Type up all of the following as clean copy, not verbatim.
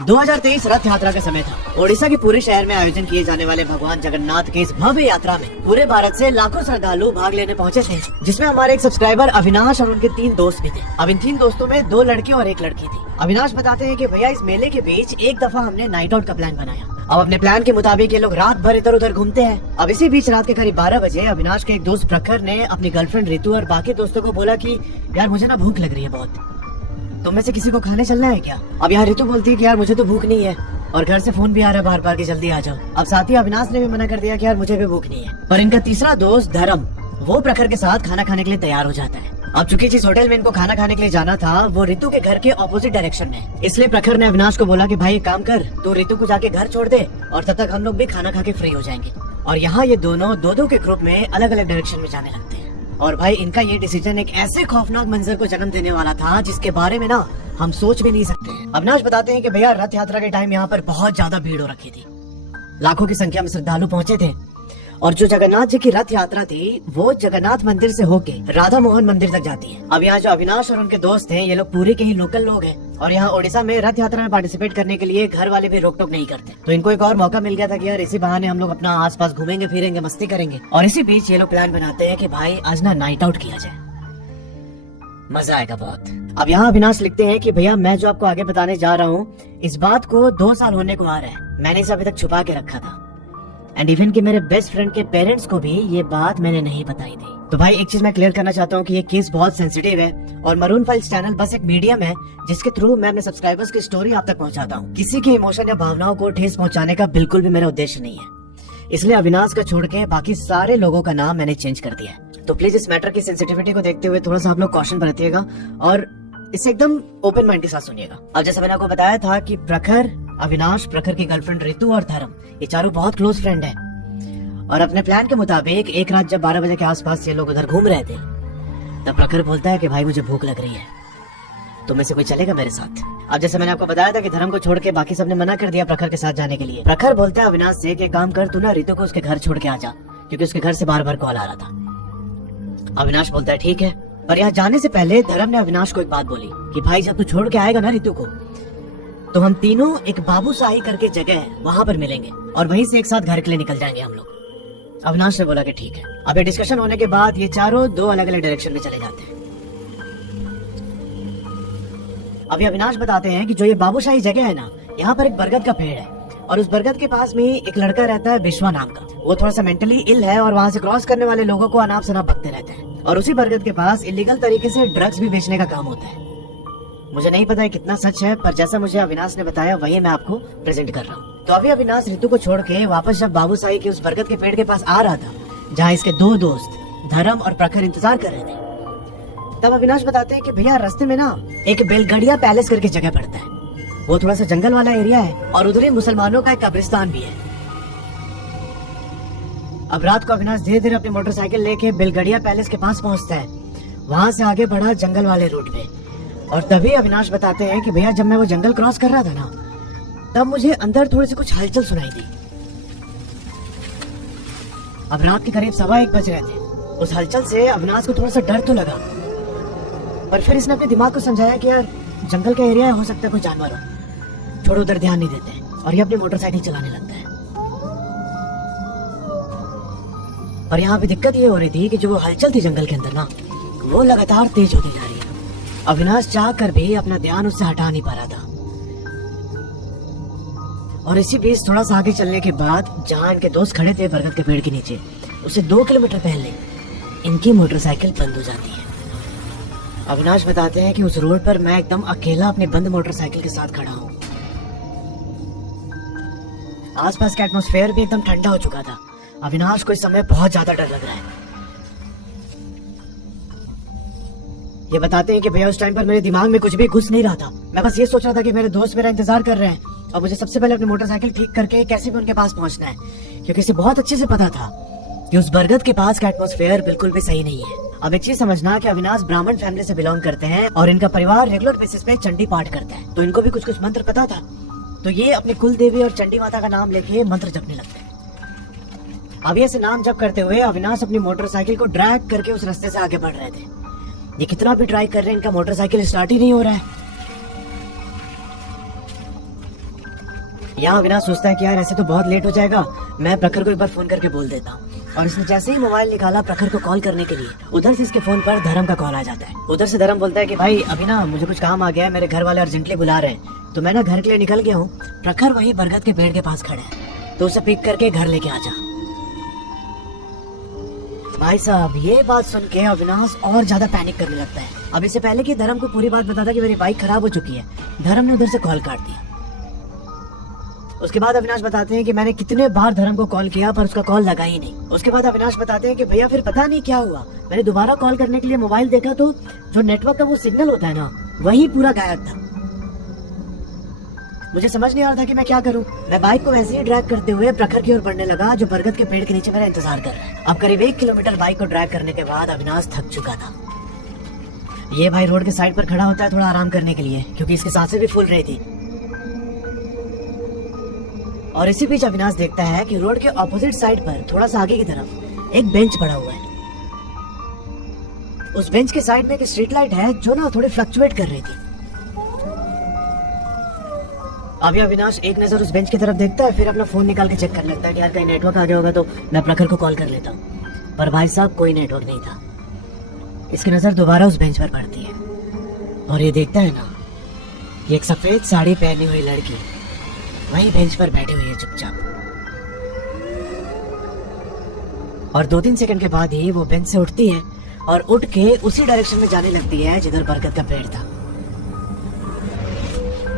2023 रथ यात्रा का समय था। ओडिशा के पूरे शहर में आयोजन किए जाने वाले भगवान जगन्नाथ के इस भव्य यात्रा में पूरे भारत से लाखों श्रद्धालु भाग लेने पहुंचे थे, जिसमें हमारे एक सब्सक्राइबर अविनाश और उनके 3 दोस्त भी थे। अब इन 3 दोस्तों में 2 लड़के और 1 लड़की थी। अविनाश बताते हैं कि भैया इस मेले के बीच एक दफा हमने नाइट आउट का प्लान बनाया। अब अपने प्लान के मुताबिक ये लोग रात भर इधर उधर घूमते हैं। अब इसी बीच रात के करीब 12 बजे अविनाश के एक दोस्त प्रखर ने अपनी गर्लफ्रेंड रितु और बाकी दोस्तों को बोला कि यार मुझे ना भूख लग रही है बहुत, तुम में से किसी को खाने चलना है क्या? अब यहाँ रितु बोलती है कि यार मुझे तो भूख नहीं है, और घर से फोन भी आ रहा है बार बार कि जल्दी आ जाओ। अब साथ ही अविनाश ने भी मना कर दिया कि यार मुझे भी भूख नहीं है। पर इनका तीसरा दोस्त धर्म वो प्रखर के साथ खाना खाने के लिए तैयार हो जाता है। अब चूंकि जिस होटल में इनको खाना खाने के लिए जाना था वो रितु के घर के ऑपोजिट डायरेक्शन में, इसलिए प्रखर ने अविनाश को बोला कि भाई एक काम कर, तू रितु को जाके घर छोड़ दे और तब तक हम लोग भी खाना खा के फ्री हो जाएंगे। और यहाँ ये दोनों 2-2 के ग्रुप में अलग अलग डायरेक्शन में जाने लगते हैं। और भाई इनका ये डिसीजन एक ऐसे खौफनाक मंजर को जन्म देने वाला था जिसके बारे में ना हम सोच भी नहीं सकते। अविनाश बताते हैं कि भैया रथ यात्रा के टाइम यहाँ पर बहुत ज्यादा भीड़ हो रखी थी, लाखों की संख्या में श्रद्धालु पहुंचे थे। और जो जगन्नाथ जी की रथ यात्रा थी वो जगन्नाथ मंदिर से होके राधा मोहन मंदिर तक जाती है। अब यहाँ जो अविनाश और उनके दोस्त हैं ये लोग पूरे के ही लोकल लोग हैं, और यहाँ ओडिशा में रथ यात्रा में पार्टिसिपेट करने के लिए घर वाले भी रोक टोक नहीं करते। तो इनको एक और मौका मिल गया था कि यार इसी बहाने हम लोग अपना आसपास घूमेंगे फिरेंगे, मस्ती करेंगे। और इसी बीच ये लोग प्लान बनाते हैं कि भाई आज ना नाइट आउट किया जाए, मजा आएगा बहुत। अब यहाँ अविनाश लिखते हैं कि भैया मैं जो आपको आगे बताने जा रहा हूँ इस बात को 2 साल होने को आ रहा है, मैंने इसे अभी तक छुपा के रखा था। एंड इवन कि मेरे बेस्ट फ्रेंड के पेरेंट्स को भी ये बात मैंने नहीं बताई थी। तो भाई एक चीज मैं क्लियर करना चाहता हूँ कि ये केस बहुत सेंसिटिव है और मरून फाइल्स चैनल बस एक मीडियम है जिसके थ्रू मैं अपने सब्सक्राइबर्स की स्टोरी आप तक पहुँचाता हूँ। किसी के इमोशन या भावनाओं को ठेस पहुँचाने का बिल्कुल भी मेरा उद्देश्य नहीं है, इसलिए अविनाश का छोड़ के बाकी सारे लोगों का नाम मैंने चेंज कर दिया है। तो प्लीज इस मैटर की सेंसिटिविटी को देखते हुए थोड़ा सा आप लोग कॉशन बरतिएगा और इसे एकदम ओपन माइंड के साथ सुनिएगा। अब जैसे मैंने आपको बताया था कि प्रखर, अविनाश, प्रखर की गर्लफ्रेंड रितु और धर्म ये चारों बहुत क्लोज फ्रेंड है। और अपने प्लान के मुताबिक एक रात जब 12 बजे के आसपास ये लोग उधर घूम रहे थे तब प्रखर बोलता है कि भाई मुझे भूख लग रही है, तो में से कोई चलेगा मेरे साथ? अब जैसे मैंने आपको बताया था कि धर्म को छोड़ के बाकी सबने मना कर दिया प्रखर के साथ जाने के लिए। प्रखर बोलता है अविनाश से कि काम कर, तू ना रितु को उसके घर छोड़ के आ जा, क्योंकि उसके घर से बार बार कॉल आ रहा था। अविनाश बोलता है ठीक है। पर यहाँ जाने से पहले धर्म ने अविनाश को एक बात बोली कि भाई जब तू छोड़ के आएगा ना रितु को तो हम तीनों एक बाबू शाही करके जगह है वहाँ पर मिलेंगे और वहीं से एक साथ घर के लिए निकल जाएंगे हम लोग। अविनाश ने बोला कि ठीक है। अब ये डिस्कशन होने के बाद ये चारों 2 अलग अलग डायरेक्शन में चले जाते हैं। अभी अविनाश बताते हैं कि जो ये बाबूशाही जगह है ना, यहाँ पर एक बरगद का पेड़ है और उस बरगद के पास में एक लड़का रहता है विश्वा नाम का। वो थोड़ा सा मेंटली इल है और वहाँ से क्रॉस करने वाले लोगों को अनाप शनाप बकते रहते हैं। और उसी बरगद के पास इलीगल तरीके से ड्रग्स भी बेचने का काम होता है। मुझे नहीं पता है कितना सच है, पर जैसा मुझे अविनाश ने बताया वही मैं आपको प्रेजेंट कर रहा हूँ। तो अभी अविनाश रितु को छोड़ के वापस जब बाबूशाही के उस बरगद के पेड़ के पास आ रहा था जहाँ इसके 2 दोस्त धर्म और प्रखर इंतजार कर रहे थे, तब अविनाश बताते हैं कि भैया रास्ते में ना एक बेलगड़िया पैलेस करके जगह पड़ता है। वो थोड़ा सा जंगल वाला एरिया है और उधर ही मुसलमानों का एक कब्रिस्तान भी है। अब रात को अविनाश धीरे धीरे अपनी मोटरसाइकिल लेके बेलगड़िया पैलेस के पास पहुंचता है। वहां से आगे बढ़ा जंगल वाले रूट पे, और तभी अविनाश बताते हैं कि भैया जब मैं वो जंगल क्रॉस कर रहा था ना तब मुझे अंदर थोड़ी सी कुछ हलचल सुनाई दी। अब रात के करीब 1:15 बज रहे थे। उस हलचल से अविनाश को थोड़ा सा डर तो लगा, पर फिर इसने अपने दिमाग को समझाया कि यार जंगल का एरिया है, हो सकता है कोई जानवर हो, छोड़ो उधर ध्यान नहीं देते, और ये अपनी मोटरसाइकिल चलाने लगता है। और यहाँ पे दिक्कत ये हो रही थी कि जो वो हलचल थी जंगल के अंदर ना वो लगातार तेज होती जा रही है। अविनाश चाह कर भी अपना ध्यान उससे हटा नहीं पा रहा था। और इसी बीच थोड़ा सा आगे चलने के बाद जहाँ इनके दोस्त खड़े थे बरगद के पेड़ के नीचे, उससे 2 किलोमीटर पहले इनकी मोटरसाइकिल बंद हो जाती है। अविनाश बताते हैं कि उस रोड पर मैं एकदम अकेला अपनी बंद मोटरसाइकिल के साथ खड़ा हूँ। आसपास का एटमॉस्फेयर भी एकदम ठंडा हो चुका था। अविनाश को इस समय बहुत ज्यादा डर लग रहा है। ये बताते हैं कि भैया उस टाइम पर मेरे दिमाग में कुछ भी घुस नहीं रहा था। मैं बस ये सोच रहा था कि मेरे दोस्त मेरा इंतजार कर रहे हैं और मुझे सबसे पहले अपनी मोटरसाइकिल ठीक करके कैसे भी उनके पास पहुंचना है, क्योंकि इसे बहुत अच्छे से पता था कि उस बरगद के पास का एटमॉस्फेयर बिल्कुल भी सही नहीं है। अब एक चीज समझना कि अविनाश ब्राह्मण फैमिली से बिलोंग करते हैं और इनका परिवार रेगुलर बेसिस पे चंडी पाठ करता है, तो इनको भी कुछ कुछ मंत्र पता था। तो ये अपनी कुल देवी और चंडी माता का नाम लेके मंत्र जपने लगते हैं। अब ऐसे नाम जप करते हुए अविनाश अपनी मोटरसाइकिल को ड्रैग करके उस रास्ते से आगे बढ़ रहे थे। ये कितना भी ट्राई कर रहे हैं, इनका मोटरसाइकिल स्टार्ट ही नहीं हो रहा है। यहाँ अविनाश सोचता है कि यार ऐसे तो बहुत लेट हो जाएगा, मैं प्रखर को एक बार फोन करके बोल देता हूँ। और इसने जैसे ही मोबाइल निकाला प्रखर को कॉल करने के लिए, उधर से इसके फोन पर धर्म का कॉल आ जाता है। उधर से धर्म बोलता है कि भाई अभी ना मुझे कुछ काम आ गया है, मेरे घर वाले अर्जेंटली बुला रहे हैं, तो मैं ना घर के लिए निकल गया हूँ। प्रखर वही बरगद के पेड़ के पास खड़े है, तो उसे पिक करके घर लेके आ जा। भाई साहब ये बात सुन के अविनाश और ज्यादा पैनिक करने लगता है। अब इससे पहले कि धर्म को पूरी बात बताता कि मेरी बाइक खराब हो चुकी है, धर्म ने उधर से कॉल काट दिया। उसके बाद अविनाश बताते हैं कि मैंने कितने बार धर्म को कॉल किया पर उसका कॉल लगा ही नहीं। उसके बाद अविनाश बताते हैं कि भैया फिर पता नहीं क्या हुआ, मैंने दोबारा कॉल करने के लिए मोबाइल देखा तो जो नेटवर्क का वो सिग्नल होता है ना, वही पूरा गायब था। मुझे समझ नहीं आ रहा था कि मैं क्या करूं। मैं बाइक को वैसे ही ड्राइव करते हुए प्रखर की ओर बढ़ने लगा, जो बरगद के पेड़ के नीचे मेरा इंतजार कर रहा है। अब करीब 1 किलोमीटर बाइक को ड्राइव करने के बाद अविनाश थक चुका था। ये भाई रोड के साइड पर खड़ा होता है थोड़ा आराम करने के लिए, क्योंकि इसकी सांसें भी फूल रही थी। और इसी बीच अविनाश देखता है कि रोड के ऑपोजिट साइड पर थोड़ा सा आगे की तरफ एक बेंच पड़ा हुआ है। उस बेंच के साइड में एक स्ट्रीट लाइट है जो ना थोड़ी फ्लक्चुएट कर रही थी। अभी अविनाश एक नजर उस बेंच की तरफ देखता है, फिर अपना फोन निकाल के चेक करने लगता है कि यार कहीं नेटवर्क आ गया होगा तो मैं प्रखर को कॉल कर लेता हूँ। पर भाई साहब कोई नेटवर्क नहीं था। इसकी नजर दोबारा उस बेंच पर पड़ती है और ये देखता है ना, ये एक सफेद साड़ी पहनी हुई लड़की वहीं बेंच पर बैठी हुई है चुपचाप। और 2-3 सेकंड के बाद ही वो बेंच से उठती है और उठ के उसी डायरेक्शन में जाने लगती है जिधर बरगद का पेड़ था।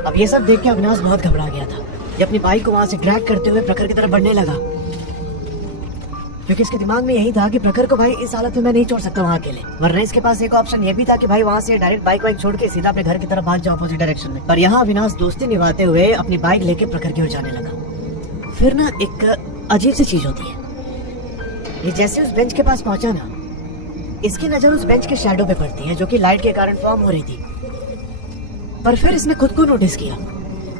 अब ये सब देख के अविनाश बहुत घबरा गया था। ये अपनी बाइक को वहां से ड्रैग करते हुए प्रखर की तरफ बढ़ने लगा, क्योंकि इसके दिमाग में यही था कि प्रखर को भाई इस हालत में मैं नहीं छोड़ सकता वहां अकेले, वरना इसके पास एक ऑप्शन ये भी था कि भाई वहां से डायरेक्ट बाइक छोड़ के सीधा अपने घर की तरफ भाग जाओ अपोजिट डायरेक्शन में। पर यहाँ अविनाश दोस्ती निभाते हुए अपनी बाइक लेके प्रखर की ओर जाने लगा। फिर ना एक अजीब सी चीज होती है। ये जैसे उस बेंच के पास पहुंचा ना, इसकी नजर उस बेंच के शैडो पे पड़ती है जो कि लाइट के कारण फॉर्म हो रही थी। पर फिर इसने खुद को नोटिस किया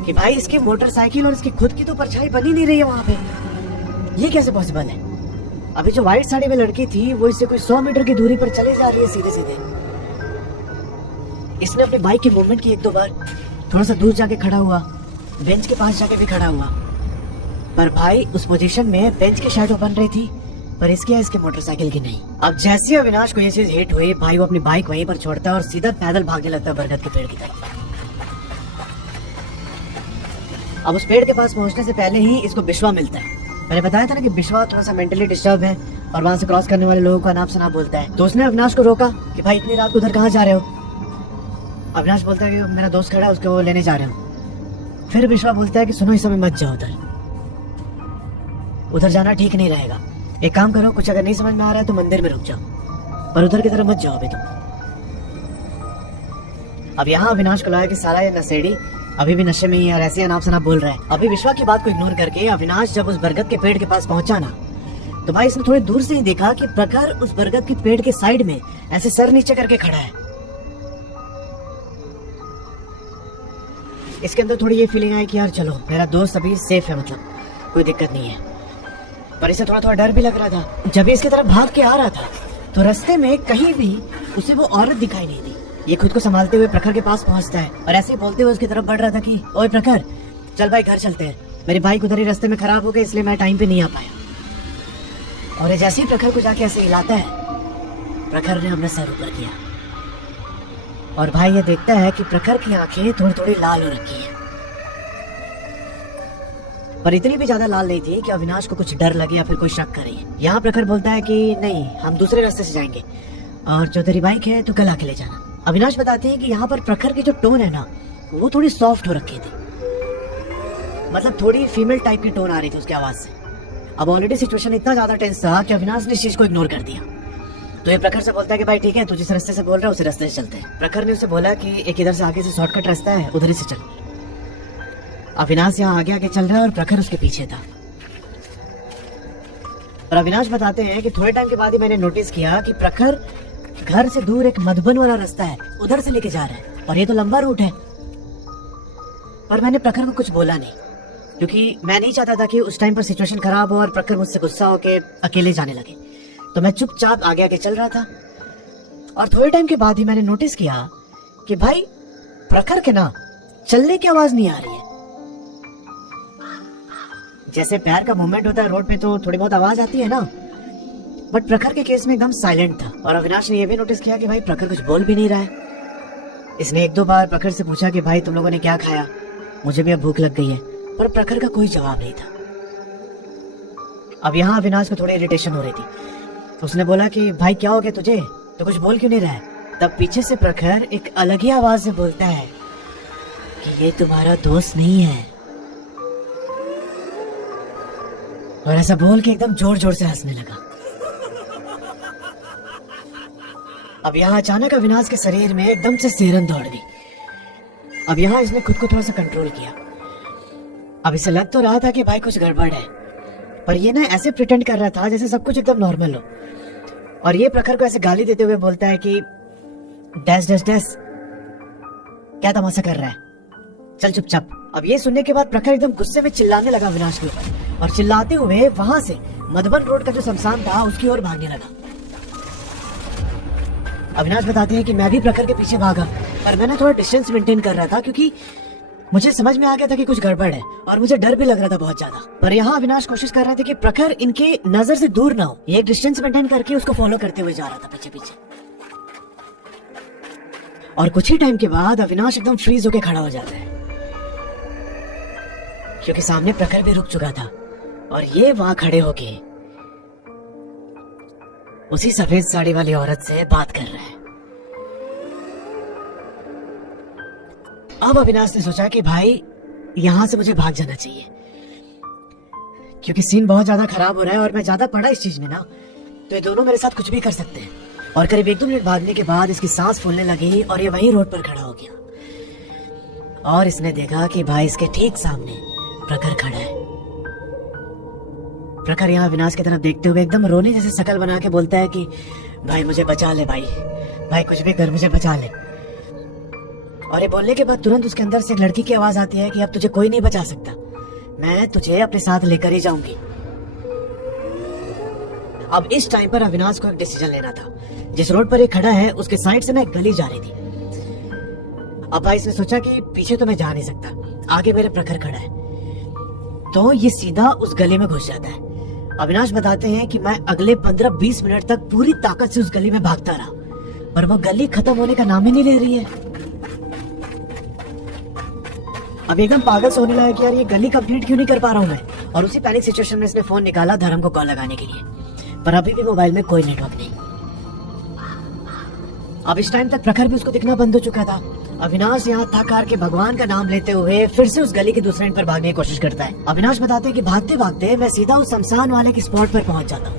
कि भाई इसकी मोटरसाइकिल और इसकी खुद की तो परछाई बनी नहीं रही है वहां पे। ये कैसे पॉसिबल है? अभी जो व्हाइट साड़ी में लड़की थी वो इससे कोई 100 मीटर की दूरी पर चले जा रही है सीधे सीधे। इसने अपनी बाइक की मूवमेंट की 1-2 बार, थोड़ा सा दूर जाके खड़ा हुआ, बेंच के पास जाके भी खड़ा हुआ। पर भाई उस पोजीशन में बेंच की शैडो बन रही थी, पर इसकी इसके मोटरसाइकिल की नहीं। अब जैसे अविनाश को ये चीज हिट हुई, भाई वो अपनी बाइक वहीं पर छोड़ता है और सीधा पैदल भागने लगता है बरगद के पेड़ की तरफ। अब उस पेड़ के पास पहुंचने से पहले ही इसको बिश्वा मिलता है। मैंने बताया था ना कि बिश्वा थोड़ा सा मेंटली डिस्टर्ब है और वहां से क्रॉस करने वाले लोगों का नाम सुना बोलता है। तो उसने अविनाश को रोका कि भाई इतनी रात को उधर कहाँ जा रहे हो? अविनाश बोलता है कि मेरा दोस्त खड़ा है, उसको लेने जा रहे हूँ। फिर बिश्वा बोलता है कि सुनो इस समय मत जाओ उधर जाना ठीक नहीं रहेगा। एक काम करो, कुछ अगर नहीं समझ में आ रहा है तो मंदिर में रुक जाओ, पर उधर की तरफ मत जाओ अभी तुम। अब यहाँ अविनाश को लगा कि साला ये नशेड़ी अभी भी नशे में ही है और ऐसे अनाप शनाप बोल रहा है। अभी विश्वा की बात को इग्नोर करके अविनाश जब उस बरगद के पेड़ के पास पहुंचा ना, तो भाई इसने थोड़ी दूर से ही देखा कि प्रखर उस बरगद के पेड़ के साइड में ऐसे सर नीचे करके खड़ा है। इसके अंदर थोड़ी ये फीलिंग आई कि यार चलो मेरा दोस्त अभी सेफ है, मतलब कोई दिक्कत नहीं है। पर इसे थोड़ा थोड़ा डर भी लग रहा था। जब इसकी तरफ भाग के आ रहा था तो रास्ते में कहीं भी उसे वो औरत दिखाई नहीं दी। ये खुद को संभालते हुए प्रखर के पास पहुंचता है और ऐसे ही बोलते हुए उसकी तरफ बढ़ रहा था कि ओए प्रखर, चल भाई घर चलते हैं, मेरी बाइक उधर ही रास्ते में खराब हो गई इसलिए मैं टाइम पे नहीं आ पाया। और ये जैसे ही प्रखर को जाके ऐसे हिलाता है, प्रखर ने अपना सर ऊपर किया और भाई ये देखता है कि प्रखर की आंखें थोड़ी थोड़ी लाल हो रखी है, पर इतनी भी ज्यादा लाल नहीं थी कि अविनाश को कुछ डर लगे या फिर कोई शक करे। यहाँ प्रखर बोलता है कि नहीं, हम दूसरे रास्ते से जाएंगे और जो तेरी बाइक है तो कल आके ले जाना। अविनाश बताते हैं कि यहाँ पर प्रखर की जो टोन है ना, वो थोड़ी सॉफ्ट हो रखी थी, मतलब थोड़ी फीमेल टाइप की टोन आ रही थी उसकी आवाज से। अब ऑलरेडी सिचुएशन इतना ज्यादा टेंस था कि अविनाश ने इस चीज को इग्नोर कर दिया। तो ये प्रखर से बोलता है कि भाई ठीक है, तू जिस रास्ते से बोल रहा है उसी रास्ते से चलते हैं। प्रखर ने उसे बोला कि एक इधर से आगे से शॉर्टकट रास्ता है, उधर ही से चल। अविनाश यहाँ आगे आगे चल रहा है और प्रखर उसके पीछे था। और अविनाश बताते हैं कि थोड़े टाइम के बाद ही मैंने नोटिस किया कि प्रखर घर से दूर एक मधुबन वाला रास्ता है उधर से लेके जा रहा है, और ये तो लंबा रूट है। पर मैंने प्रखर को कुछ बोला नहीं, क्योंकि मैं नहीं चाहता था कि उस टाइम पर सिचुएशन खराब हो और प्रखर मुझसे गुस्सा होके अकेले जाने लगे। तो मैं चुपचाप आगे आगे चल रहा था और थोड़े टाइम के बाद ही मैंने नोटिस किया कि भाई प्रखर के ना चलने की आवाज नहीं आ रही है, जैसे पैर का मूवमेंट होता है रोड पे तो थोड़ी बहुत आवाज आती है ना, बट प्रखर के केस में एकदम साइलेंट था। और अविनाश ने यह भी नोटिस किया कि भाई प्रखर कुछ बोल भी नहीं रहा है। इसने एक दो बार प्रखर से पूछा कि भाई तुम लोगों ने क्या खाया, मुझे भी अब भूख लग गई है, पर प्रखर का कोई जवाब नहीं था। अब यहाँ अविनाश को थोड़ी इरिटेशन हो रही थी। उसने बोला कि भाई क्या हो गया तुझे, तो कुछ बोल क्यों नहीं रहा है। तब पीछे से प्रखर एक अलग ही आवाज से बोलता है कि ये तुम्हारा दोस्त नहीं है, और ऐसा बोल के एकदम जोर जोर से हंसने लगा। अब यहाँ अचानक अविनाश के शरीर में एकदम से सिरन दौड़ गई। अब यहाँ इसने खुद को थोड़ा सा कंट्रोल किया। अब इसे लग तो रहा था कि भाई कुछ गड़बड़ है, पर ये ना ऐसे प्रिटेंड कर रहा था जैसे सब कुछ एकदम नॉर्मल हो। और ये प्रखर को ऐसे गाली देते हुए बोलता है कि डैश डैश डैश, क्या तमाशा कर रहा है, चल चुपचाप। अब ये सुनने के बाद प्रखर एकदम गुस्से में चिल्लाने लगा अविनाश के ऊपर, और चिल्लाते हुए वहां से मधुबन रोड का जो शमशान था उसकी ओर भागने लगा। अविनाश बताते हैं कि मैं भी प्रखर के पीछे भागा, पर मैं ना थोड़ा डिस्टेंस मेंटेन कर रहा था क्योंकि मुझे समझ में आ गया था कि कुछ गड़बड़ है, और मुझे डर भी लग रहा था बहुत ज्यादा। पर यहाँ अविनाश कोशिश कर रहे थे कि प्रखर इनके नजर से दूर ना हो। ये एक डिस्टेंस मेंटेन करके उसको फॉलो करते हुए जा रहा था पीछे पीछे। और कुछ ही टाइम के बाद अविनाश एकदम फ्रीज होके खड़ा हो जाता है, क्योंकि सामने प्रखर भी रुक चुका था, और ये वहां खड़े होके उसी सफेद साड़ी वाली औरत से बात कर रहा है। अब अविनाश ने सोचा कि भाई यहां से मुझे भाग जाना चाहिए, क्योंकि सीन बहुत ज्यादा खराब हो रहा है और मैं ज्यादा पड़ा इस चीज में ना, तो ये दोनों मेरे साथ कुछ भी कर सकते हैं। और करीब 1-2 मिनट भागने के बाद इसकी सांस फूलने लगी और ये वहीं रोड पर खड़ा हो गया। और इसने देखा कि भाई इसके ठीक सामने प्रखर खड़ा है। प्रखर यहाँ अविनाश की तरफ देखते हुए एकदम रोने जैसे शकल बना के बोलता है कि भाई मुझे बचा ले, भाई कुछ भी कर, मुझे बचा ले। और ये बोलने के बाद तुरंत उसके अंदर से एक लड़की की आवाज आती है कि अब तुझे कोई नहीं बचा सकता, मैं तुझे अपने साथ लेकर ही जाऊंगी। अब इस टाइम पर अविनाश को एक डिसीजन लेना था। जिस रोड पर ये खड़ा है उसके साइड से ना एक गली जा रही थी। अब भाई इसने सोचा कि पीछे तो मैं जा नहीं सकता, आगे मेरे प्रखर खड़ा है, तो ये सीधा उस गली में घुस जाता है। अविनाश बताते हैं कि मैं अगले 15-20 मिनट तक पूरी ताकत से उस गली में भागता रहा, पर वो गली खत्म होने का नाम ही नहीं ले रही है। अब एकदम पागल से होने लगा कि यार ये गली कंप्लीट क्यों नहीं कर पा रहा हूँ मैं। और उसी पैनिक सिचुएशन में इसने फोन निकाला धर्म को कॉल लगाने के लिए, पर अभी भी मोबाइल में कोई नेटवर्क नहीं। अब इस टाइम तक प्रखर भी उसको दिखना बंद हो चुका था। अविनाश यहाँ थक हार के भगवान का नाम लेते हुए फिर से उस गली के दूसरे एंड पर भागने की कोशिश करता है। अविनाश बताते हैं कि भागते भागते मैं सीधा उस शमशान वाले की स्पॉट पर पहुंच जाता हूँ।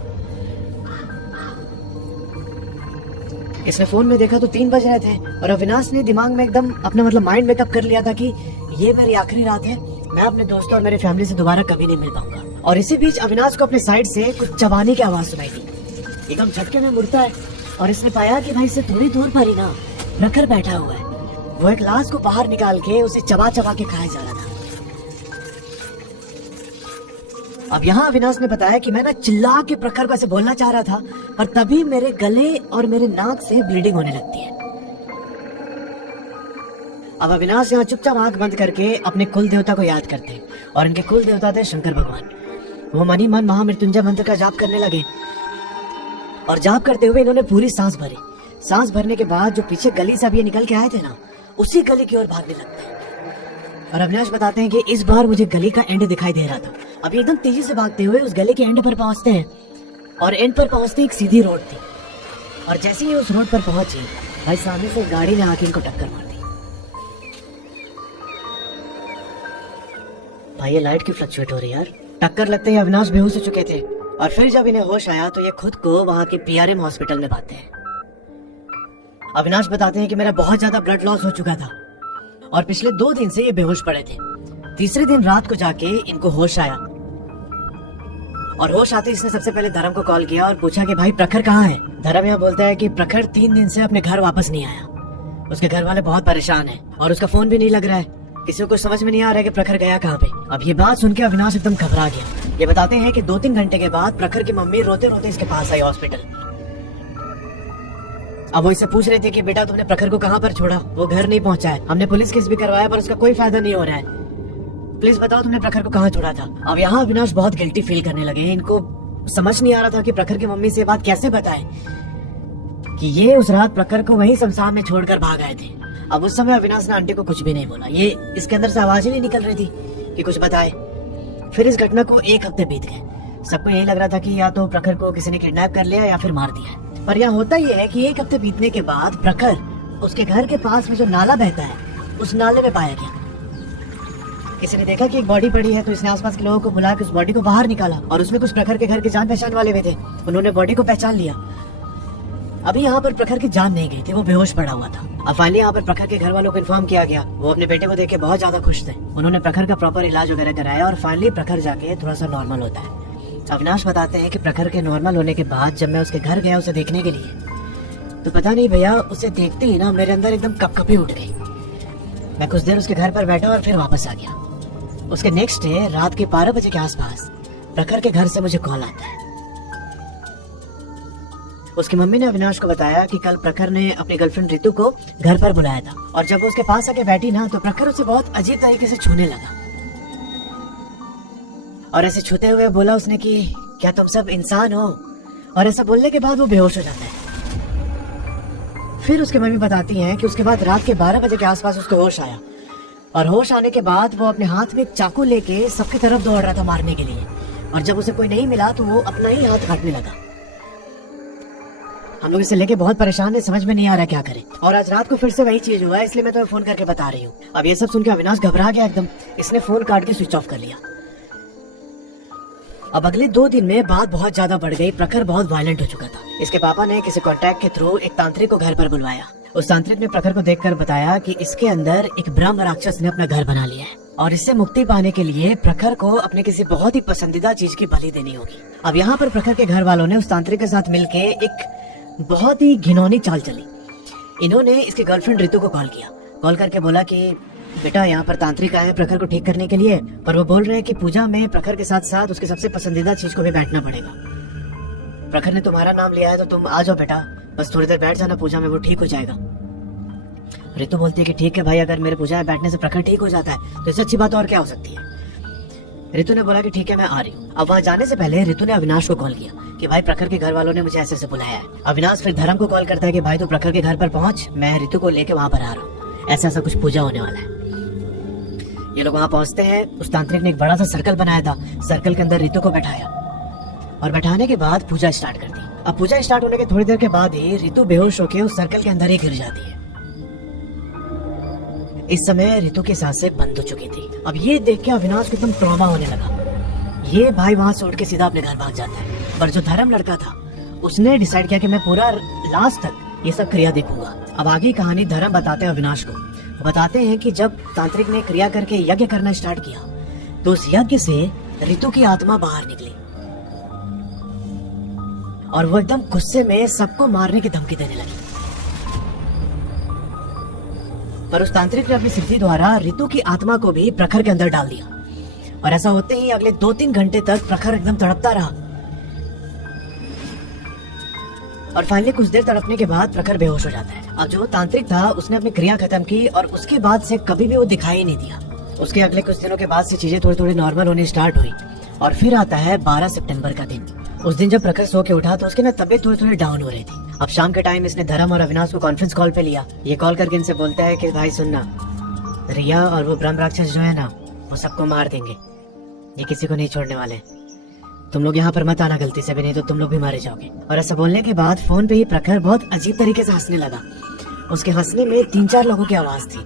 इसने फोन में देखा तो 3 बज रहे थे, और अविनाश ने दिमाग में एकदम अपना माइंड मेकअप कर लिया था कि ये मेरी आखिरी रात है, मैं अपने दोस्तों और मेरे फैमिली से दोबारा कभी नहीं मिल पाऊंगा। और इसी बीच अविनाश को अपने साइड से कुछ चबाने की आवाज सुनाई दी। एकदम झटके में मुड़ता है और इसने पाया कि भाई इससे थोड़ी दूर पर ही ना प्रखर बैठा हुआ है। वो एक लाश को बाहर निकाल के उसे चबा चबा के खाया जा रहा था। अब यहाँ अविनाश ने बताया कि मैं ना चिल्ला के प्रखर को ऐसे बोलना चाह रहा था, पर तभी मेरे गले और मेरे नाक से ब्लीडिंग होने लगती है। अब अविनाश यहाँ चुपचाप आंख बंद करके अपने कुल देवता को याद करते, और इनके कुल देवता थे शंकर भगवान। वो मन ही मन महामृत्युंजय मंत्र का जाप करने लगे, और जाप करते हुए इन्होंने पूरी सांस भरी। सांस भरने के बाद जो पीछे गली से अब ये निकल के आए थे ना, उसी गली की ओर भागने लगते हैं। और अविनाश बताते हैं कि इस बार मुझे गली का एंड दिखाई दे रहा था। अब एकदम तेजी से भागते हुए उस गली के एंड पर पहुंचते हैं, और एंड पर पहुंचते एक सीधी रोड थी। और जैसे ही उस रोड पर पहुंचे, भाई सामने से गाड़ी ने आके इनको टक्कर मार दी। भाई ये लाइट क्यों फ्लक्चुएट हो रही है यार। टक्कर लगते ही अविनाश बेहोश हो चुके थे, और फिर जब इन्हें होश आया तो ये खुद को वहां के पीआरएम हॉस्पिटल में पाते हैं। अविनाश बताते हैं कि मेरा बहुत ज्यादा ब्लड लॉस हो चुका था, और पिछले 2 दिन से ये बेहोश पड़े थे। तीसरे दिन रात को जाके इनको होश आया, और होश आते इसने सबसे पहले धर्म को कॉल किया और पूछा कि भाई प्रखर कहाँ है। धर्म यहाँ बोलता है कि प्रखर 3 दिन से अपने घर वापस नहीं आया, उसके घर वाले बहुत परेशान हैं, और उसका फोन भी नहीं लग रहा है। किसी को समझ में नहीं आ रहा है कि प्रखर गया कहाँ पे। अब ये बात सुन के अविनाश एकदम घबरा गया। ये बताते हैं कि 2-3 घंटे के बाद प्रखर की मम्मी रोते रोते इसके पास आई हॉस्पिटल। अब वो इससे पूछ रहे थे कि बेटा तुमने प्रखर को कहाँ पर छोड़ा, वो घर नहीं पहुंचा है, हमने पुलिस केस भी करवाया पर उसका कोई फायदा नहीं हो रहा है। प्लीज बताओ तुमने प्रखर को कहाँ छोड़ा था। अब यहाँ अविनाश बहुत गिल्टी फील करने लगे। इनको समझ नहीं आ रहा था कि प्रखर की मम्मी से बात कैसे बताए कि ये उस रात प्रखर को वही शमशान में छोड़कर भाग आए थे। अब उस समय अविनाश ने आंटी को कुछ भी नहीं बोला। ये इसके अंदर से आवाज ही नहीं निकल रही थी कि कुछ बताए। फिर इस घटना को 1 हफ्ते बीत गए। सबको यही लग रहा था कि या तो प्रखर को किसी ने किडनैप कर लिया या फिर मार दिया है। पर यहाँ होता ये है कि 1 हफ्ते बीतने के बाद प्रखर उसके घर के पास में जो नाला बहता है उस नाले में पाया गया। किसी ने देखा कि एक बॉडी पड़ी है तो इसने आसपास के लोगों को बुला के उस बॉडी को बाहर निकाला और उसमें कुछ प्रखर के घर के जान पहचान वाले भी थे। उन्होंने बॉडी को पहचान लिया। अभी यहाँ पर प्रखर की जान नहीं गई थी, वो बेहोश पड़ा हुआ था। अब फाइनली यहाँ पर प्रखर के घर वालों को इन्फॉर्म किया गया। वो अपने बेटे को देख के बहुत ज्यादा खुश थे। उन्होंने प्रखर का प्रॉपर इलाज वगैरह कराया और फाइनली प्रखर जाके थोड़ा सा नॉर्मल होता है। अविनाश बताते हैं कि प्रखर के नॉर्मल होने के बाद जब मैं उसके घर गया उसे देखने के लिए, तो पता नहीं भैया, उसे देखते ही ना मेरे अंदर एकदम कपकपी उठ गई। मैं कुछ देर उसके घर पर बैठा और फिर वापस आ गया। उसके नेक्स्ट डे रात के 12 बजे के आसपास प्रखर के घर से मुझे कॉल आता है। उसकी मम्मी ने अविनाश को बताया कि कल प्रखर ने अपनी गर्लफ्रेंड रितु को घर पर बुलाया था और जब वो उसके पास आके बैठी ना तो प्रखर उसे बहुत अजीब तरीके से छूने लगा और ऐसे छूते हुए बोला उसने कि क्या तुम सब इंसान हो, और ऐसा बोलने के बाद वो बेहोश हो जाता है। फिर उसकी मम्मी बताती हैं कि उसके बाद रात के 12 बजे के आसपास उसको होश आया और होश आने के बाद वो अपने हाथ में एक चाकू लेके सबकी तरफ दौड़ रहा था मारने के लिए, और जब उसे कोई नहीं मिला तो वो अपना ही हाथ काटने लगा। हम लोग इसे लेके बहुत परेशान है, समझ में नहीं आ रहा क्या करें। और आज रात को फिर से वही चीज हुआ है, इसलिए मैं तुम्हें फोन करके बता रही हूँ। अब ये सब सुनकर अविनाश घबरा गया एकदम। इसने फोन काट के स्विच ऑफ कर लिया। अब अगले 2 दिन में बात बहुत ज्यादा बढ़ गई। प्रखर बहुत वायलेंट हो चुका था। इसके पापा ने किसी कॉन्टैक्ट के थ्रू एक तांत्रिक को घर पर बुलवाया। उस तांत्रिक ने प्रखर को देखकर बताया कि इसके अंदर एक ब्रह्म राक्षस ने अपना घर बना लिया है और इससे मुक्ति पाने के लिए प्रखर को अपने किसी बहुत ही पसंदीदा चीज की बलि देनी होगी। अब यहाँ पर प्रखर के घर वालों ने उस तांत्रिक के साथ मिलके एक बहुत ही घिनौनी चाल चली। इन्होंने इसकी गर्लफ्रेंड रितु को कॉल किया। कॉल करके बोला कि बेटा यहाँ पर तांत्रिक आए हैं प्रखर को ठीक करने के लिए, पर वो बोल रहे हैं कि पूजा में प्रखर के साथ साथ उसके सबसे पसंदीदा चीज को भी बैठना पड़ेगा। प्रखर ने तुम्हारा नाम लिया है तो तुम आ जाओ बेटा, बस थोड़ी देर बैठ जाना पूजा में, वो ठीक हो जाएगा। रितु बोलती है कि ठीक है भाई, अगर मेरे पूजा में बैठने से प्रखर ठीक हो जाता है तो इससे अच्छी बात और क्या हो सकती है। रितु ने बोला कि ठीक है मैं आ रही हूँ। अब वहाँ जाने से पहले रितु ने अविनाश को कॉल किया कि भाई प्रखर के घर वालों ने मुझे ऐसे बुलाया है। अविनाश फिर धर्म को कॉल करता है कि भाई तू प्रखर के घर पर पहुंच, मैं रितु को लेके वहाँ पर आ रहा हूँ, ऐसा ऐसा कुछ पूजा होने वाला है। ये लोग वहाँ पहुँचते हैं। उस तांत्रिक ने एक बड़ा सा सर्कल बनाया था, सर्कल के अंदर रितु को बैठाया और बैठाने के बाद पूजा स्टार्ट कर दी। अब पूजा स्टार्ट होने के थोड़ी देर के बाद ही रितु बेहोश होकर उस सर्कल के अंदर ही गिर जाती है। इस समय रितु की सांसें बंद हो चुकी थी। अब ये देख के अविनाश को एकदम ट्रॉमा होने लगा। ये भाई वहां से उठ के सीधा अपने घर भाग जाता है। पर जो धर्म लड़का था उसने डिसाइड किया कि मैं पूरा लास्ट तक ये सब क्रिया देखूंगा। अब आगे कहानी धर्म बताते हैं अविनाश को। बताते हैं कि जब तांत्रिक ने क्रिया करके यज्ञ करना स्टार्ट किया तो उस यज्ञ से रितु की आत्मा बाहर निकली और वो एकदम गुस्से में सबको मारने की धमकी देने लगी। पर उस तांत्रिक ने अपनी सिद्धि द्वारा रितु की आत्मा को भी प्रखर के अंदर डाल दिया और ऐसा होते ही अगले 2-3 घंटे तक प्रखर एकदम तड़पता रहा और फाइनली कुछ देर तड़पने के बाद प्रखर बेहोश हो जाता है। अब जो तांत्रिक था उसने अपनी क्रिया खत्म की और उसके बाद से कभी भी वो दिखाई नहीं दिया। उसके अगले कुछ दिनों के बाद से चीजें थोड़ी थोड़ी नॉर्मल होनी स्टार्ट हुई और फिर आता है 12 सितंबर का दिन। उस दिन जब प्रखर सो के उठा तो उसकी ना तबीयत थोड़ी थोड़ी डाउन हो रही थी। अब शाम के टाइम इसने धर्म और अविनाश को कॉन्फ्रेंस कॉल पे लिया। ये कॉल करके इनसे बोलता है कि भाई सुनना, रिया और वो ब्रह्म राक्षस जो है ना वो सबको मार देंगे, ये किसी को नहीं छोड़ने वाले। तुम लोग यहाँ पर मत आना गलती से भी, नहीं तो तुम लोग भी मारे जाओगे। और ऐसा बोलने के बाद फोन पे ही प्रखर बहुत अजीब तरीके से हंसने लगा। उसके हंसने में 3-4 लोगों की आवाज थी।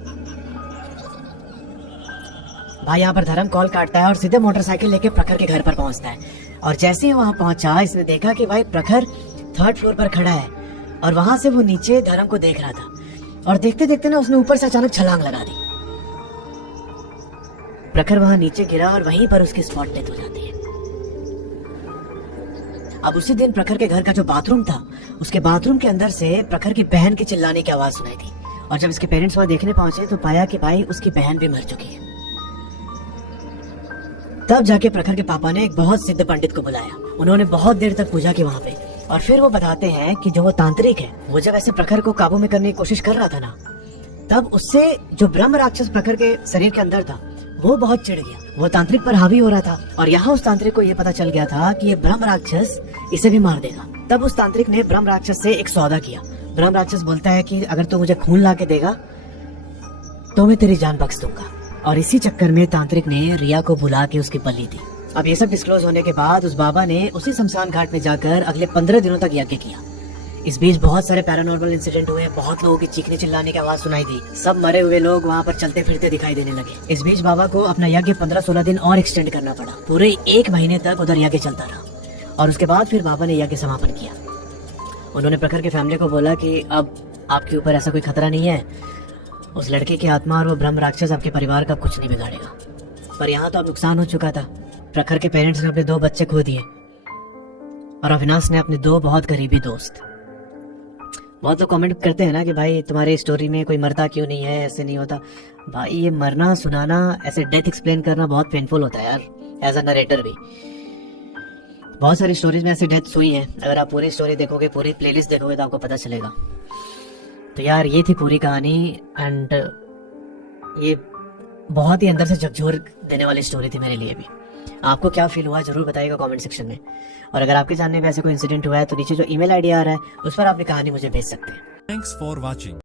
भाई यहाँ पर धर्म कॉल काटता है और सीधे मोटरसाइकिल लेके प्रखर के घर पर पहुंचता है और जैसे ही वहां पहुंचा इसने देखा कि भाई प्रखर 3rd फ्लोर पर खड़ा है और वहां से वो नीचे धर्म को देख रहा था और देखते देखते ना उसने ऊपर से अचानक छलांग लगा दी। प्रखर वहां नीचे गिरा और वहीं पर उसकी स्पॉट डेथ हो जाती है। अब उसी दिन प्रखर के घर का जो बाथरूम था उसके बाथरूम के अंदर से प्रखर की बहन की चिल्लाने की आवाज सुनाई थी और जब इसके पेरेंट्स वहां देखने पहुंचे तो पाया कि भाई उसकी बहन भी मर चुकी है। तब जाके प्रखर के पापा ने एक बहुत सिद्ध पंडित को बुलाया। उन्होंने बहुत देर तक पूजा की वहां पे और फिर वो बताते हैं कि जो वो तांत्रिक है वो जब ऐसे प्रखर को काबू में करने की कोशिश कर रहा था ना, तब उससे जो ब्रह्म राक्षस प्रखर के शरीर के अंदर था वो बहुत चिढ़ गया, वो तांत्रिक पर हावी हो रहा था और यहाँ उस तांत्रिक को ये पता चल गया था कि ये ब्रह्म राक्षस इसे भी मार देगा। तब उस तांत्रिक ने ब्रह्म राक्षस से एक सौदा किया। ब्रह्म राक्षस बोलता है कि अगर तू मुझे खून ला के देगा तो मैं तेरी जान बख्श दूंगा। और इसी चक्कर में तांत्रिक ने रिया को बुला के उसकी बलि दी। अब ये सब डिस्क्लोज होने के बाद उस बाबा ने उसी शमशान घाट में जाकर अगले 15 दिनों तक यज्ञ किया। इस बीच बहुत सारे पैरानॉर्मल इंसिडेंट हुए, बहुत लोगों की चीखने चिल्लाने की आवाज सुनाई दी, सब मरे हुए लोग वहाँ पर चलते फिरते दिखाई देने लगे। इस बीच बाबा को अपना यज्ञ 15-16 दिन और एक्सटेंड करना पड़ा। पूरे 1 महीने तक उधर यज्ञ चलता रहा और उसके बाद फिर बाबा ने यज्ञ समापन किया। उन्होंने प्रखर की फैमिली को बोला कि अब आपके ऊपर ऐसा कोई खतरा नहीं है, उस लड़के की आत्मा और वो ब्रह्म राक्षस आपके परिवार का कुछ नहीं बिगाड़ेगा। पर यहाँ तो अब नुकसान हो चुका था। प्रखर के पेरेंट्स ने अपने 2 बच्चे खो दिए और अविनाश ने अपने 2 बहुत करीबी दोस्त। बहुत लोग कमेंट करते हैं ना कि भाई तुम्हारे स्टोरी में कोई मरता क्यों नहीं है, ऐसे नहीं होता। भाई ये मरना सुनाना, ऐसे डेथ एक्सप्लेन करना बहुत पेनफुल होता है यार, एज अ नरेटर भी। बहुत सारी स्टोरीज में ऐसी डेथ्स हुई हैं। अगर आप पूरी स्टोरी देखोगे, पूरी प्लेलिस्ट देखोगे तो आपको पता चलेगा। तो यार ये थी पूरी कहानी एंड ये बहुत ही अंदर से झकझोर देने वाली स्टोरी थी मेरे लिए भी। आपको क्या फील हुआ जरूर बताइएगा कमेंट सेक्शन में। और अगर आपके जानने में ऐसे कोई इंसिडेंट हुआ है तो नीचे जो ईमेल आईडी आ रहा है उस पर आपकी कहानी मुझे भेज सकते हैं। Thanks for watching.